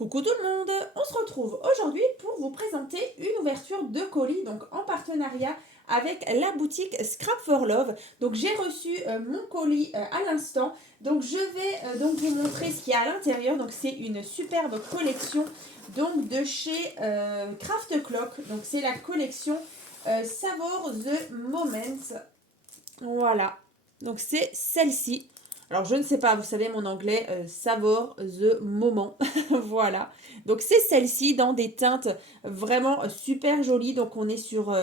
Coucou tout le monde, on se retrouve aujourd'hui pour vous présenter une ouverture de colis donc en partenariat avec la boutique Scrap for Love. Donc j'ai reçu mon colis à l'instant. Donc je vais donc vous montrer ce qu'il y a à l'intérieur. Donc c'est une superbe collection donc de chez Craft Clock. Donc c'est la collection Savor the Moments. Voilà. Donc c'est celle-ci. Alors je ne sais pas, vous savez mon anglais, savor the moment. Voilà. Donc c'est celle-ci dans des teintes vraiment super jolies. Donc on est sur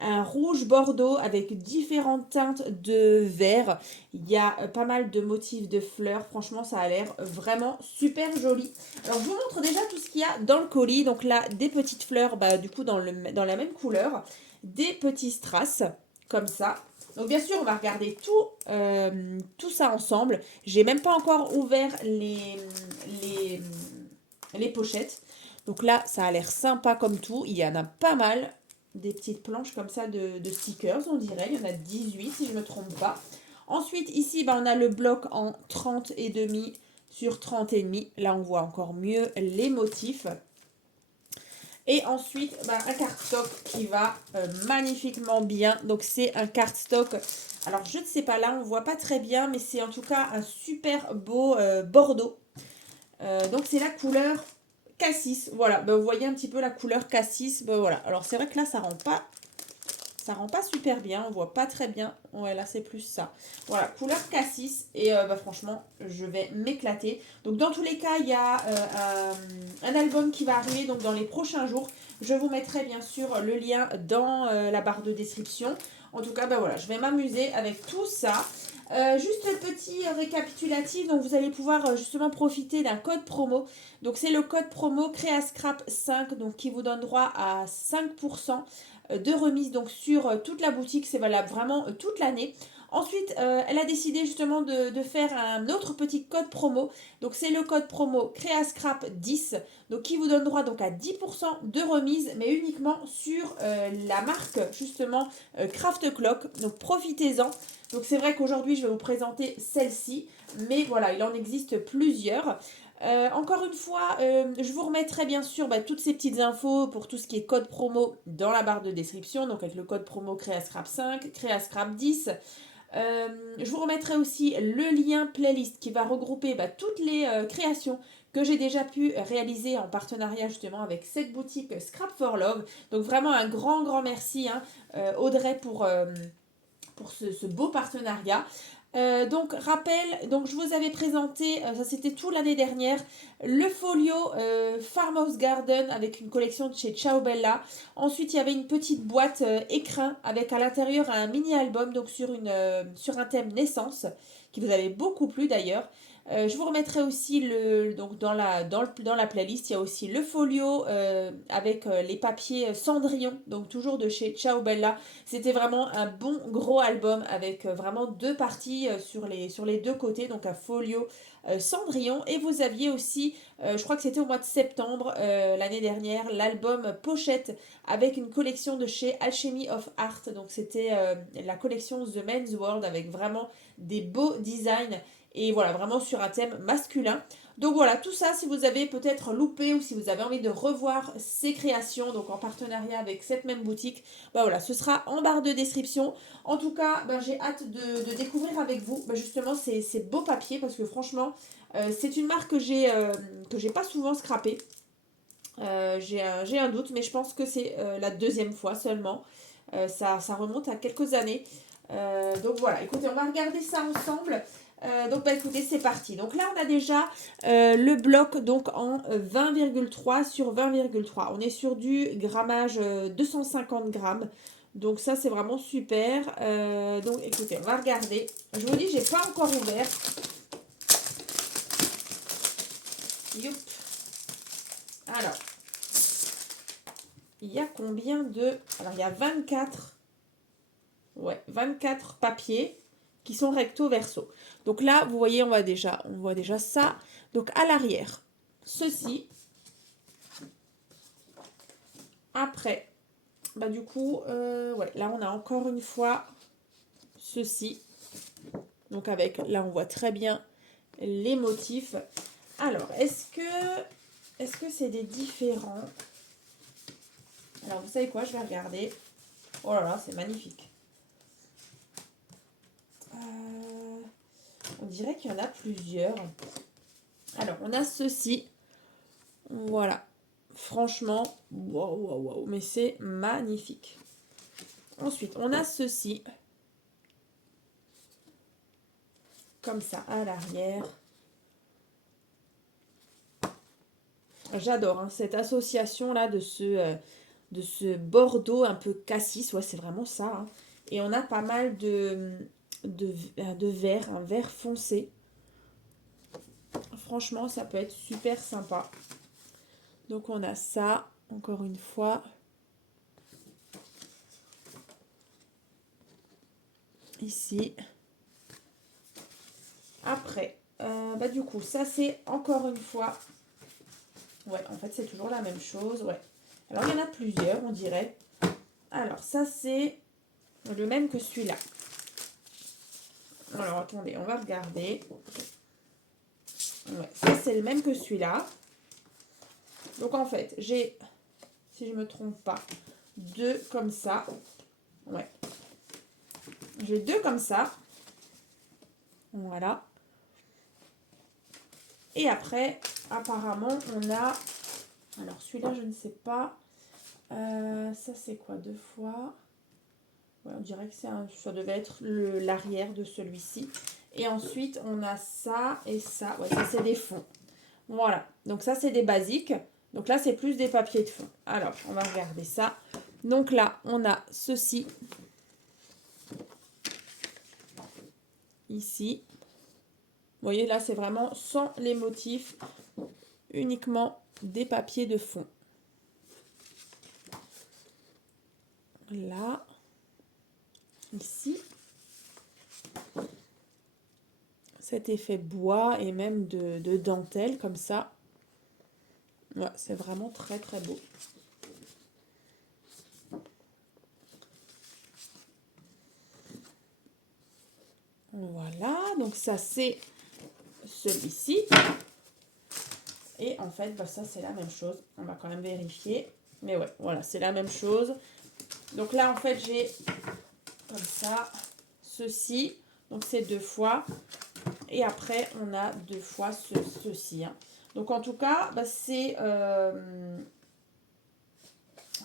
un rouge bordeaux avec différentes teintes de vert. Il y a pas mal de motifs de fleurs. Franchement ça a l'air vraiment super joli. Alors je vous montre déjà tout ce qu'il y a dans le colis. Donc là des petites fleurs du coup dans la même couleur. Des petits strass comme ça. Donc bien sûr, on va regarder tout ça ensemble. J'ai même pas encore ouvert les pochettes. Donc là, ça a l'air sympa comme tout. Il y en a pas mal. Des petites planches comme ça de stickers, on dirait. Il y en a 18 si je ne me trompe pas. Ensuite, ici, on a le bloc en 30 et demi sur 30 et demi. Là, on voit encore mieux les motifs. Et ensuite, un cardstock qui va magnifiquement bien. Donc, c'est un cardstock. Alors, je ne sais pas, là, on ne voit pas très bien, mais c'est en tout cas un super beau bordeaux. Donc, c'est la couleur cassis. Voilà, vous voyez un petit peu la couleur cassis. Voilà. Alors, c'est vrai que là, ça rend pas super bien, on voit pas très bien. Ouais, là c'est plus ça. Voilà, couleur cassis. Et franchement, je vais m'éclater. Donc dans tous les cas, il y a un album qui va arriver donc dans les prochains jours. Je vous mettrai bien sûr le lien dans la barre de description. En tout cas, voilà, je vais m'amuser avec tout ça. Juste petit récapitulatif, donc vous allez pouvoir justement profiter d'un code promo. Donc c'est le code promo Créascrap 5, donc qui vous donne droit à 5% de remise donc sur toute la boutique. C'est valable vraiment toute l'année. Ensuite, elle a décidé justement de faire un autre petit code promo. Donc, c'est le code promo Créascrap 10. Donc, qui vous donne droit donc à 10% de remise, mais uniquement sur la marque justement Craft Clock. Donc, profitez-en. Donc, c'est vrai qu'aujourd'hui, je vais vous présenter celle-ci. Mais voilà, il en existe plusieurs. Encore une fois, je vous remettrai bien sûr toutes ces petites infos pour tout ce qui est code promo dans la barre de description, donc avec le code promo Créascrap 5, Créascrap 10. Je vous remettrai aussi le lien playlist qui va regrouper toutes les créations que j'ai déjà pu réaliser en partenariat justement avec cette boutique Scrap for Love. Donc vraiment un grand merci Audrey pour ce beau partenariat. Donc rappel, donc je vous avais présenté, ça c'était tout l'année dernière, le folio Farmhouse Garden avec une collection de chez Ciao Bella. Ensuite il y avait une petite boîte écrin avec à l'intérieur un mini album donc sur un thème naissance qui vous avait beaucoup plu d'ailleurs. Je vous remettrai aussi donc dans la playlist, il y a aussi le folio avec les papiers Cendrillon, donc toujours de chez Ciao Bella. C'était vraiment un bon gros album avec vraiment deux parties sur les deux côtés, donc un folio Cendrillon. Et vous aviez aussi, je crois que c'était au mois de septembre l'année dernière, l'album Pochette avec une collection de chez Alchemy of Art. Donc c'était la collection The Men's World avec vraiment des beaux designs et voilà, vraiment sur un thème masculin. Donc voilà, tout ça, si vous avez peut-être loupé ou si vous avez envie de revoir ces créations, donc en partenariat avec cette même boutique, voilà, ce sera en barre de description. En tout cas, j'ai hâte de découvrir avec vous justement ces beaux papiers parce que franchement, c'est une marque que j'ai pas souvent scrappée. J'ai un doute, mais je pense que c'est la deuxième fois seulement. Ça remonte à quelques années. Donc voilà, écoutez, on va regarder ça ensemble. Donc écoutez, c'est parti. Donc là, on a déjà le bloc donc en 20,3 sur 20,3. On est sur du grammage 250 grammes. Donc ça, c'est vraiment super. Donc écoutez, on va regarder. Je vous dis, j'ai pas encore ouvert. Youp. Alors, il y a combien de... Alors, il y a 24... Ouais, 24 papiers qui sont recto verso. Donc là, vous voyez, on voit déjà ça. Donc à l'arrière, ceci. Après, du coup, ouais, là on a encore une fois ceci. Donc avec, là on voit très bien les motifs. Alors, est-ce que est-ce que c'est des différents? Alors, vous savez quoi? Je vais regarder. Oh là là, c'est magnifique. On dirait qu'il y en a plusieurs. Alors, on a ceci. Voilà. Franchement, waouh, waouh, waouh. Mais c'est magnifique. Ensuite, on a ceci. Comme ça, à l'arrière. J'adore hein, cette association-là de ce bordeaux un peu cassis. Ouais, c'est vraiment ça. Hein. Et on a pas mal de vert, un vert foncé. Franchement, ça peut être super sympa. Donc, on a ça, encore une fois. Ici. Après, du coup, ça c'est encore une fois... Ouais, en fait, c'est toujours la même chose. Ouais. Alors, il y en a plusieurs, on dirait. Alors, ça c'est le même que celui-là. Alors, attendez, on va regarder. Ouais, ça c'est le même que celui-là. Donc, en fait, j'ai, si je ne me trompe pas, deux comme ça. Ouais. J'ai deux comme ça. Voilà. Et après, apparemment, on a... Alors, celui-là, je ne sais pas. Ça, c'est quoi? Deux fois. Ouais, on dirait que ça devait être l'arrière de celui-ci. Et ensuite, on a ça et ça. Ouais, ça, c'est des fonds. Voilà. Donc, ça, c'est des basiques. Donc là, c'est plus des papiers de fond. Alors, on va regarder ça. Donc là, on a ceci. Ici. Vous voyez, là, c'est vraiment sans les motifs. Uniquement des papiers de fond. Là. Ici. Cet effet bois et même de dentelle comme ça. Ouais, c'est vraiment très très beau. Voilà, donc ça c'est celui-ci. Et en fait, ça c'est la même chose. On va quand même vérifier. Mais ouais, voilà, c'est la même chose. Donc là, en fait, j'ai comme ça, ceci. Donc c'est deux fois. Et après, on a deux fois ceci. Hein. Donc en tout cas, c'est...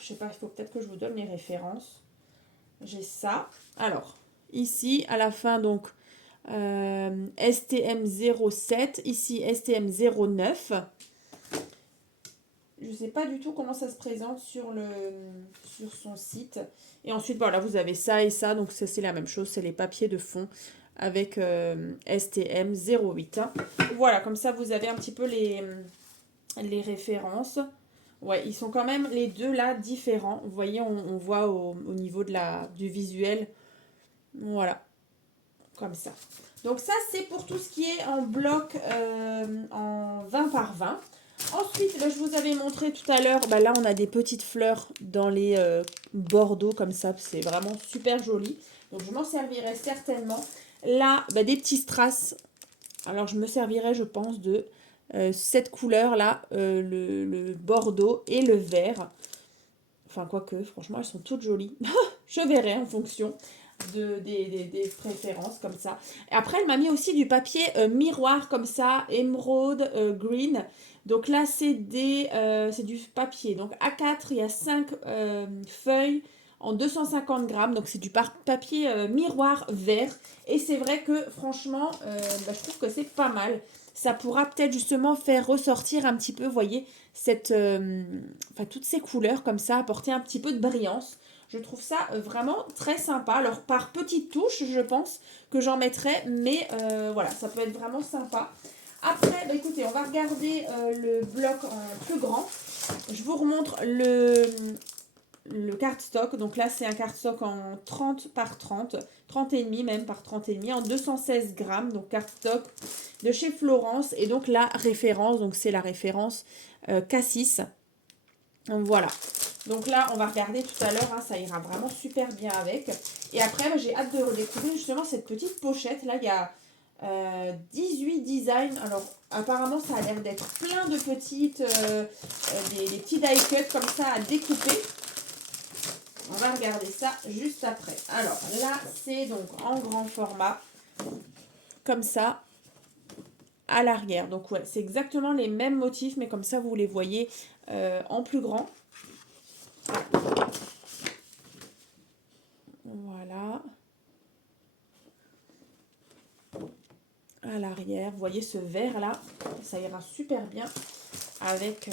je sais pas, il faut peut-être que je vous donne les références. J'ai ça. Alors, ici, à la fin, donc, STM 07. Ici, STM 09. Je ne sais pas du tout comment ça se présente sur son site. Et ensuite, voilà, vous avez ça et ça. Donc, ça, c'est la même chose. C'est les papiers de fond avec STM 08. Hein. Voilà, comme ça, vous avez un petit peu les références. Ouais, ils sont quand même les deux là différents. Vous voyez, on voit au niveau du visuel. Voilà, comme ça. Donc ça, c'est pour tout ce qui est en bloc en 20 par 20. Ensuite, je vous avais montré tout à l'heure, là on a des petites fleurs dans les bordeaux comme ça. C'est vraiment super joli. Donc je m'en servirai certainement. Là, des petits strass. Alors je me servirai, je pense, de cette couleur-là, le bordeaux et le vert. Enfin, quoique, franchement, elles sont toutes jolies. Je verrai en fonction des préférences, comme ça. Et après, elle m'a mis aussi du papier miroir, comme ça, émeraude, green. Donc là, c'est du papier. Donc A4, il y a 5 feuilles en 250 grammes. Donc c'est du papier miroir vert. Et c'est vrai que, franchement, je trouve que c'est pas mal. Ça pourra peut-être justement faire ressortir un petit peu, vous voyez, toutes ces couleurs comme ça, apporter un petit peu de brillance. Je trouve ça vraiment très sympa. Alors, par petites touches, je pense que j'en mettrai. Mais voilà, ça peut être vraiment sympa. Après, écoutez, on va regarder le bloc en plus grand. Je vous remontre le cardstock. Donc là, c'est un cardstock en 30 par 30. 30 et demi même par 30 et demi. En 216 grammes. Donc cardstock de chez Florence. Et donc la référence, donc c'est la référence Cassis. Voilà. Donc là, on va regarder tout à l'heure, hein, ça ira vraiment super bien avec. Et après, j'ai hâte de redécouvrir justement cette petite pochette. Là, il y a 18 designs. Alors, apparemment, ça a l'air d'être plein de petites, des petits die cuts comme ça à découper. On va regarder ça juste après. Alors, là, c'est donc en grand format, comme ça, à l'arrière. Donc, ouais, c'est exactement les mêmes motifs, mais comme ça, vous les voyez en plus grand. Voilà. À l'arrière, vous voyez ce vert là, ça ira super bien avec,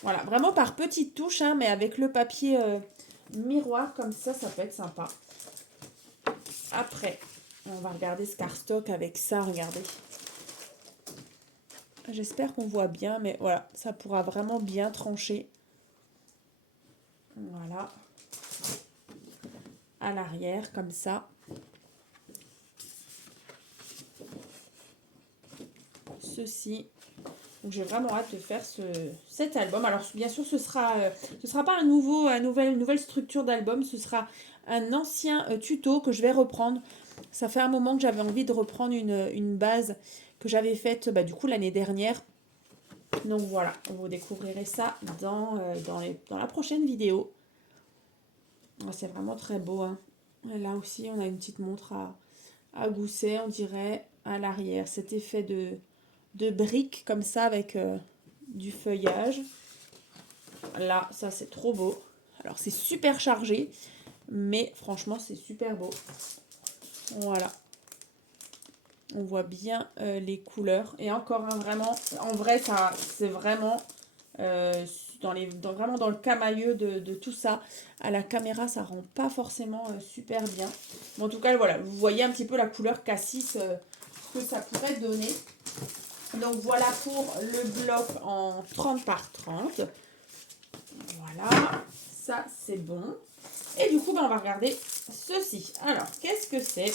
voilà, vraiment par petites touches, hein, mais avec le papier miroir comme ça peut être sympa. Après, on va regarder ce cardstock avec ça, regardez. J'espère qu'on voit bien, mais voilà, ça pourra vraiment bien trancher. Voilà. À l'arrière, comme ça. Ceci. Donc j'ai vraiment hâte de faire cet album. Alors bien sûr, ce sera pas une nouvelle structure d'album, ce sera un ancien tuto que je vais reprendre. Ça fait un moment que j'avais envie de reprendre une base que j'avais faite du coup l'année dernière. Donc voilà, vous découvrirez ça dans la prochaine vidéo. C'est vraiment très beau, hein. Là aussi, on a une petite montre à gousset, on dirait, à l'arrière. Cet effet de briques comme ça avec du feuillage. Là, ça c'est trop beau. Alors c'est super chargé, mais franchement c'est super beau. Voilà. On voit bien les couleurs. Et encore vraiment, en vrai, ça c'est vraiment vraiment dans le camailleux de tout ça. À la caméra, ça rend pas forcément super bien. Mais en tout cas, voilà, vous voyez un petit peu la couleur cassis que ça pourrait donner. Donc voilà pour le bloc en 30 par 30. Voilà, ça c'est bon. Et du coup, on va regarder ceci. Alors, qu'est-ce que c'est?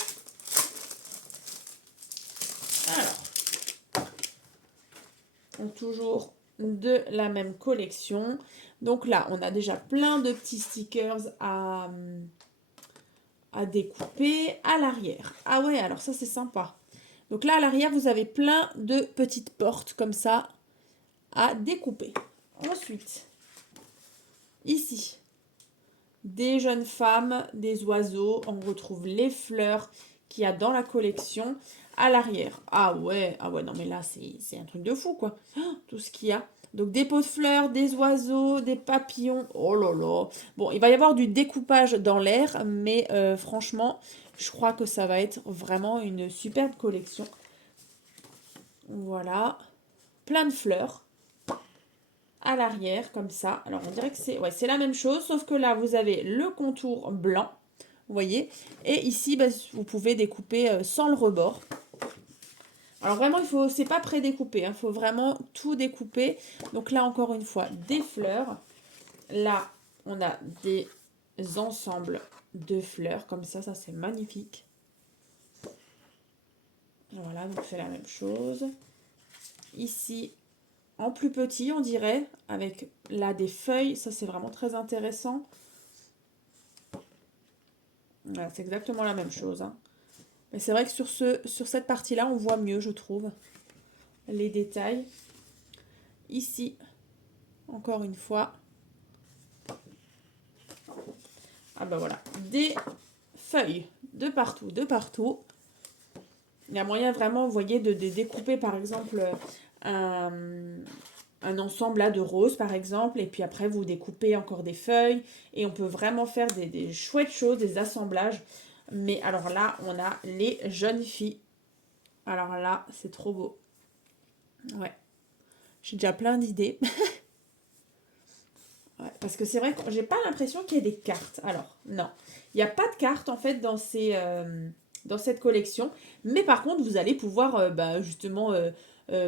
Alors, toujours de la même collection. Donc là, on a déjà plein de petits stickers à découper à l'arrière. Ah ouais, alors ça c'est sympa. Donc là, à l'arrière, vous avez plein de petites portes comme ça à découper. Ensuite, ici, des jeunes femmes, des oiseaux. On retrouve les fleurs qu'il y a dans la collection à l'arrière. Ah ouais, non mais là, c'est un truc de fou, quoi. Tout ce qu'il y a. Donc des pots de fleurs, des oiseaux, des papillons. Oh là là. Bon, il va y avoir du découpage dans l'air, mais franchement, je crois que ça va être vraiment une superbe collection. Voilà. Plein de fleurs à l'arrière, comme ça. Alors, on dirait que c'est la même chose, sauf que là, vous avez le contour blanc, vous voyez. Et ici, vous pouvez découper sans le rebord. Alors vraiment, c'est pas pré-découpé, il faut vraiment tout découper. Donc là, encore une fois, des fleurs. Là, on a des ensembles de fleurs, comme ça c'est magnifique. Voilà, donc c'est la même chose. Ici, en plus petit, on dirait, avec là des feuilles, ça c'est vraiment très intéressant. Voilà, c'est exactement la même chose, hein. Mais c'est vrai que sur cette partie-là, on voit mieux, je trouve, les détails. Ici, encore une fois. Ah bah voilà, des feuilles de partout, de partout. Il y a moyen vraiment, vous voyez, de découper par exemple un ensemble là de roses par exemple, et puis après vous découpez encore des feuilles, et on peut vraiment faire des chouettes choses, des assemblages. Mais alors là, on a les jeunes filles. Alors là, c'est trop beau. Ouais, j'ai déjà plein d'idées. Ouais, parce que c'est vrai que j'ai pas l'impression qu'il y ait des cartes. Alors, non. Il n'y a pas de cartes en fait dans cette collection. Mais par contre, vous allez pouvoir justement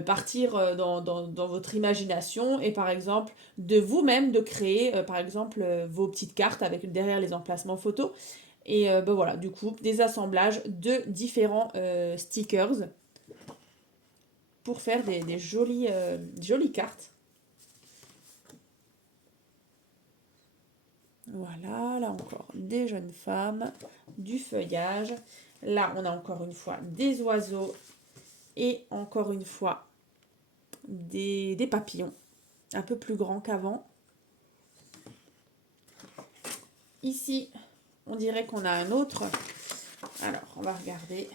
partir dans votre imagination et par exemple de vous-même de créer par exemple vos petites cartes avec derrière les emplacements photos. Et voilà, du coup, des assemblages de différents stickers pour faire des jolies cartes. Voilà, là encore, des jeunes femmes, du feuillage. Là, on a encore une fois des oiseaux et encore une fois des papillons, un peu plus grands qu'avant. Ici, on dirait qu'on a un autre. Alors, on va regarder.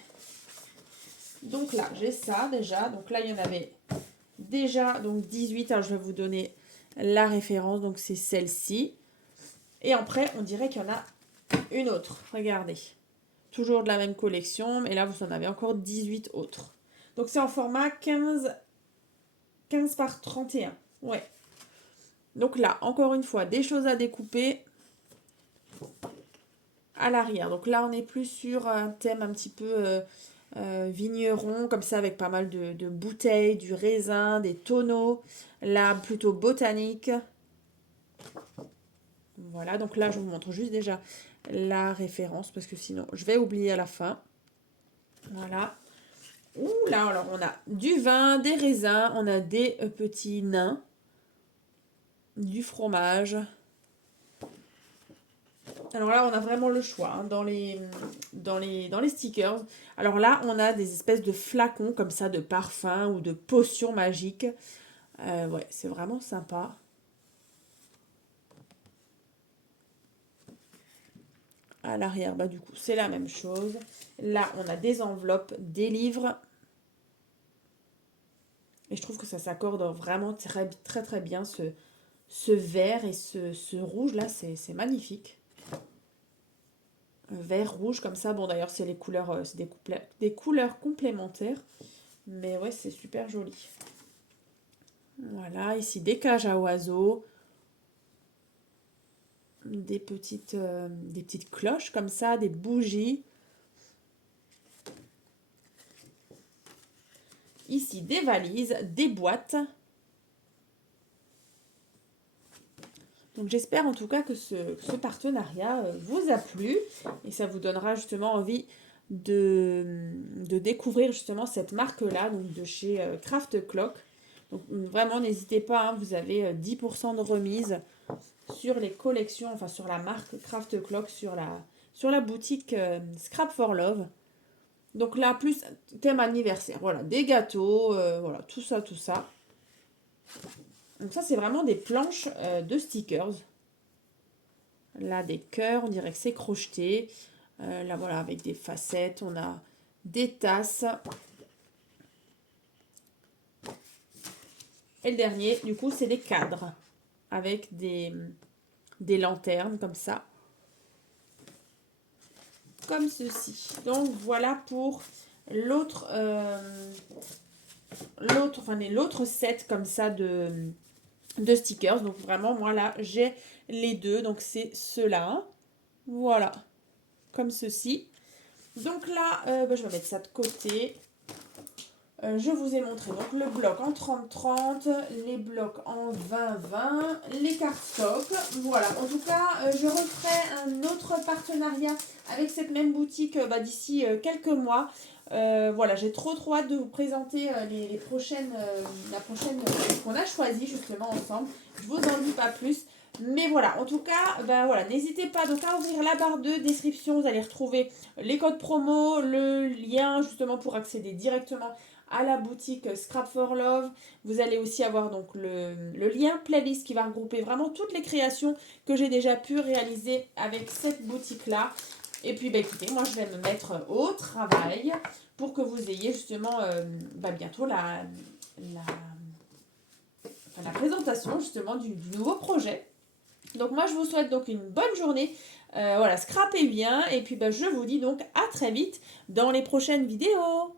Donc là, j'ai ça déjà. Donc là, il y en avait déjà donc 18. Alors, je vais vous donner la référence. Donc, c'est celle-ci. Et après, on dirait qu'il y en a une autre. Regardez. Toujours de la même collection. Mais là, vous en avez encore 18 autres. Donc, c'est en format 15 par 31. Ouais. Donc là, encore une fois, des choses à découper à l'arrière. Donc là, on est plus sur un thème un petit peu vigneron, comme ça, avec pas mal de bouteilles, du raisin, des tonneaux. Là, plutôt botanique. Voilà, donc là, je vous montre juste déjà la référence, parce que sinon, je vais oublier à la fin. Voilà. Ouh là, alors, on a du vin, des raisins, on a des petits nains, du fromage. Alors là, on a vraiment le choix hein, dans les stickers. Alors là, on a des espèces de flacons comme ça de parfums ou de potions magiques. Ouais, c'est vraiment sympa. À l'arrière, bah du coup, c'est la même chose. Là, on a des enveloppes, des livres. Et je trouve que ça s'accorde vraiment très, très, très bien, ce vert et ce rouge là, c'est magnifique. Vert, rouge, comme ça. Bon, d'ailleurs, c'est les couleurs, c'est des couleurs complémentaires. Mais ouais, c'est super joli. Voilà, ici des cages à oiseaux. Des petites cloches comme ça, des bougies. Ici, des valises, des boîtes. Donc j'espère en tout cas que ce partenariat vous a plu et ça vous donnera justement envie de découvrir justement cette marque-là, donc de chez Craft Clock. Donc vraiment n'hésitez pas, hein, vous avez 10% de remise sur les collections, enfin sur la marque Craft Clock, sur la boutique Scrap for Love. Donc là, plus thème anniversaire, voilà, des gâteaux, voilà, tout ça, tout ça. Donc ça, c'est vraiment des planches de stickers. Là, des cœurs, on dirait que c'est crocheté. Là, voilà, avec des facettes, on a des tasses. Et le dernier, du coup, c'est des cadres avec des lanternes comme ça. Comme ceci. Donc, voilà pour l'autre set comme ça de stickers. Donc, vraiment, moi, là, j'ai les deux. Donc, c'est ceux-là. Voilà. Comme ceci. Donc là, je vais mettre ça de côté. Je vous ai montré donc le bloc en 30-30, les blocs en 20-20, les cardstocks. Voilà, en tout cas, je referai un autre partenariat avec cette même boutique d'ici quelques mois. Voilà, j'ai trop hâte de vous présenter la prochaine qu'on a choisi justement ensemble. Je vous en dis pas plus. Mais voilà, en tout cas, voilà, n'hésitez pas donc à ouvrir la barre de description. Vous allez retrouver les codes promo, le lien justement pour accéder directement à la boutique Scrap for Love. Vous allez aussi avoir donc le lien playlist qui va regrouper vraiment toutes les créations que j'ai déjà pu réaliser avec cette boutique-là. Et puis écoutez, moi je vais me mettre au travail pour que vous ayez justement bientôt la présentation justement du nouveau projet. Donc moi je vous souhaite donc une bonne journée. Voilà, scrapez bien et puis je vous dis donc à très vite dans les prochaines vidéos.